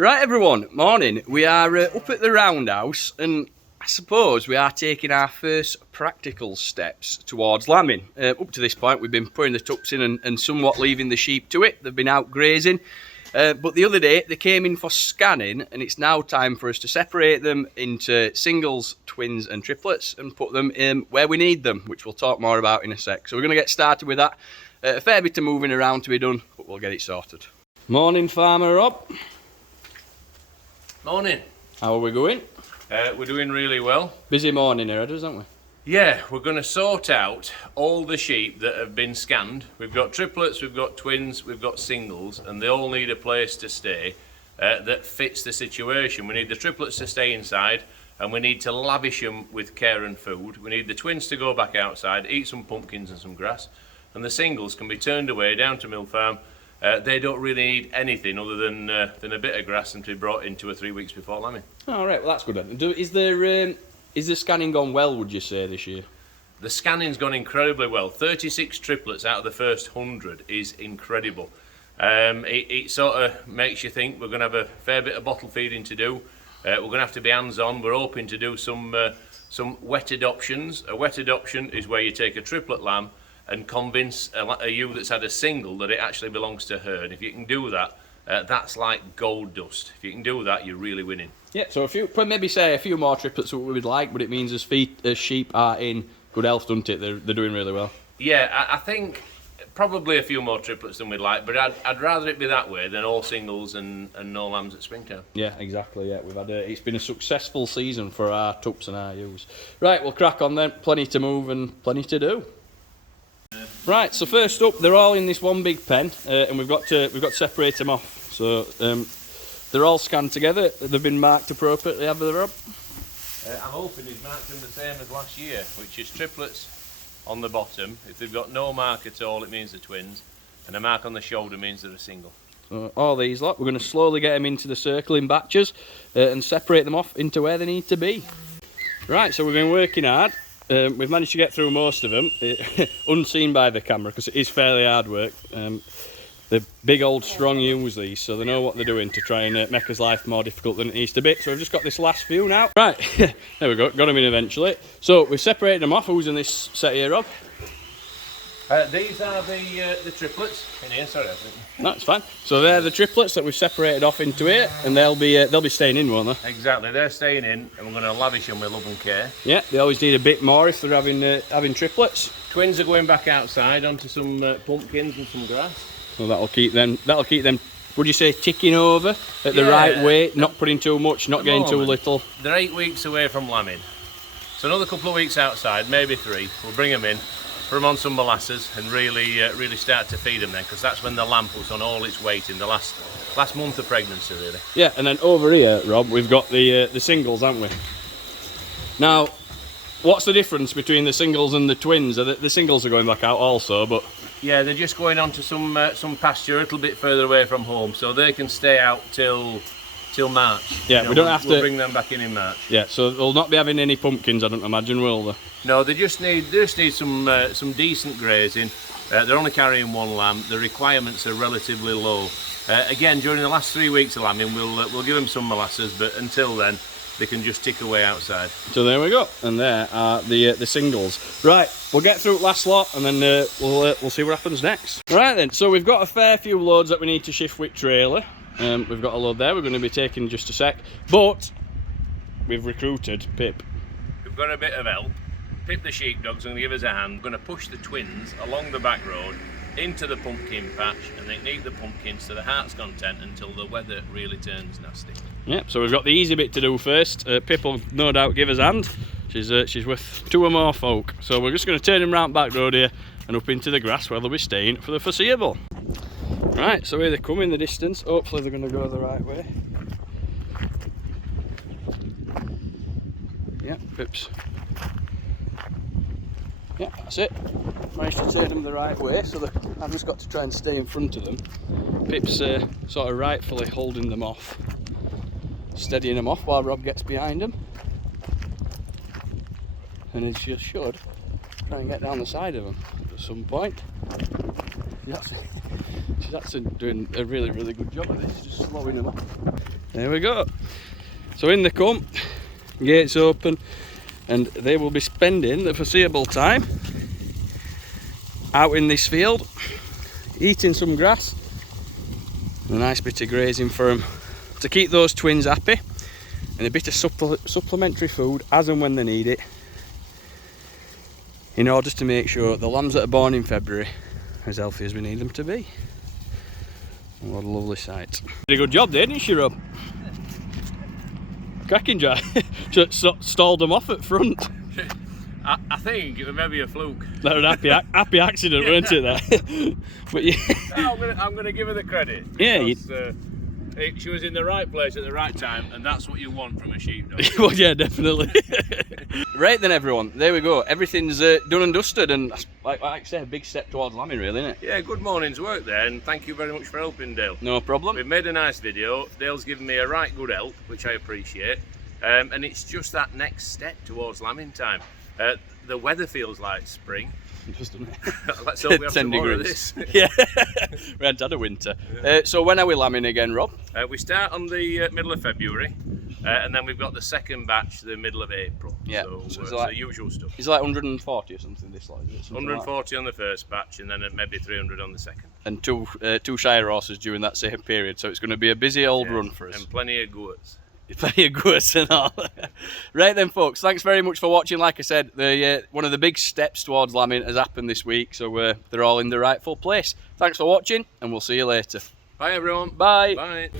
Right everyone, morning. We are up at the roundhouse and I suppose we are taking our first practical steps towards lambing. Up to this point we've been putting the tups in and somewhat leaving the sheep to it. They've been out grazing. But the other day they came in for scanning and it's now time for us to separate them into singles, twins and triplets and put them in where we need them, which we'll talk more about in a sec. So we're going to get started with that. A fair bit of moving around to be done, but we'll get it sorted. Morning Farmer Rob. Morning. How are we going? We're doing really well. Busy morning here, aren't we? Yeah, we're going to sort out all the sheep that have been scanned. We've got triplets, we've got twins, we've got singles, and they all need a place to stay that fits the situation. We need the triplets to stay inside, and we need to lavish them with care and food. We need the twins to go back outside, eat some pumpkins and some grass, and the singles can be turned away down to Mill Farm. They don't really need anything other than a bit of grass and to be brought in 2 or 3 weeks before lambing. All right, well that's good then. Is the scanning gone well, would you say, this year? The scanning's gone incredibly well. 36 triplets out of the first 100 is incredible. It sort of makes you think we're going to have a fair bit of bottle feeding to do. We're going to have to be hands-on. We're hoping to do some wet adoptions. A wet adoption is where you take a triplet lamb and convince a ewe that's had a single that it actually belongs to her. And if you can do that, that's like gold dust. If you can do that, you're really winning. Yeah, so maybe say a few more triplets we would like, but it means as sheep are in good health, doesn't it? They're doing really well. Yeah, I think probably a few more triplets than we'd like, but I'd rather it be that way than all singles and no lambs at springtime. Yeah, exactly. Yeah, we've had it's been a successful season for our tups and our ewes. Right, we'll crack on then. Plenty to move and plenty to do. Right, so first up, they're all in this one big pen, and we've got to separate them off. So they're all scanned together. They've been marked appropriately, have they, Rob? I'm hoping he's marked them the same as last year, which is triplets on the bottom. If they've got no mark at all, it means they're twins, and a mark on the shoulder means they're a single. So all these lot, we're going to slowly get them into the circle in batches and separate them off into where they need to be. Right, so we've been working hard. We've managed to get through most of them, unseen by the camera, because it is fairly hard work. They're big old strong ewes these, so they know what they're doing to try and make us life more difficult than it needs to be. So we've just got this last few now. Right, there we go, got them in eventually. So we've separated them off. Who's in this set here, Rob? These are the triplets in here. Sorry, I think. That's fine. So they're the triplets that we've separated off into here, and they'll be staying in, won't they? Exactly, they're staying in, and we're going to lavish them with love and care. Yeah, they always need a bit more if they're having triplets. Twins are going back outside onto some pumpkins and some grass. So that'll keep them. Would you say ticking over at the right weight, not putting too much, not getting too little? They're 8 weeks away from lambing, so another couple of weeks outside, maybe 3. We'll bring them in. Put them on some molasses and really start to feed them then, because that's when the lamb puts on all its weight in the last month of pregnancy, really. Yeah, and then over here, Rob, we've got the singles, haven't we? Now, what's the difference between the singles and the twins? The singles are going back out also, but yeah, they're just going on to some pasture a little bit further away from home, so they can stay out till March. Yeah, we don't have to bring them back in March. Yeah, so they'll not be having any pumpkins, I don't imagine, will they? No, they just need some decent grazing. They're only carrying 1 lamb. The requirements are relatively low. Again, during the last 3 weeks of lambing, we'll give them some molasses, but until then, they can just tick away outside. So there we go, and there are the singles. Right, we'll get through the last lot, and then we'll see what happens next. Right then, so we've got a fair few loads that we need to shift with trailer. We've got a load there. We're going to be taking just a sec, but we've recruited Pip. We've got a bit of help. Pip the sheepdog's going to give us a hand. We're going to push the twins along the back road into the pumpkin patch, and they can eat the pumpkins to the heart's content until the weather really turns nasty. Yep, so we've got the easy bit to do first. Pip will no doubt give us a hand. She's with 2 or more folk. So we're just going to turn him round back road here and up into the grass where they'll be staying for the foreseeable. Right, so here they come in the distance. Hopefully they're going to go the right way. Yeah, Pip's. Yeah, that's it. Managed to turn them the right way, so I've just got to try and stay in front of them. Pip's sort of rightfully holding them off, steadying them off while Rob gets behind them. And he just should try and get down the side of them at some point. She's actually doing a really good job of this, just slowing them off. There we go. So in they come, gates open, and they will be spending the foreseeable time out in this field, eating some grass, and a nice bit of grazing for them to keep those twins happy, and a bit of supplementary food as and when they need it, in order to make sure the lambs that are born in February are as healthy as we need them to be. What a lovely sight. Did a good job there, didn't she, Rob? Cracking job. Just stalled them off at front. I think it was maybe a fluke. That was a happy accident, weren't it? There. But yeah. I'm going to give her the credit. Yeah. She was in the right place at the right time, and that's what you want from a sheepdog. Well, yeah, definitely. Right then, everyone. There we go. Everything's done and dusted, and like I say, a big step towards lambing, really, isn't it? Yeah, good morning's work there, and thank you very much for helping, Dale. No problem. We've made a nice video. Dale's given me a right good help, which I appreciate. And it's just that next step towards lambing time. The weather feels like spring. Just done it. Let's hope we have 10 some more of degrees. this. Yeah, we hadn't had a winter. So when are we lambing again, Rob? We start on the middle of February, and then we've got the second batch the middle of April. Yeah, so it's the usual stuff. It's like 140 or something this lot, is it? 140 on the first batch, and then maybe 300 on the second. And two Shire horses during that same period, so it's going to be a busy old run for us. And plenty of goats. Plenty of goats and all. Right then, folks, thanks very much for watching. Like I said, one of the big steps towards lambing has happened this week, so they're all in the rightful place. Thanks for watching, and we'll see you later. Bye, everyone. Bye. Bye.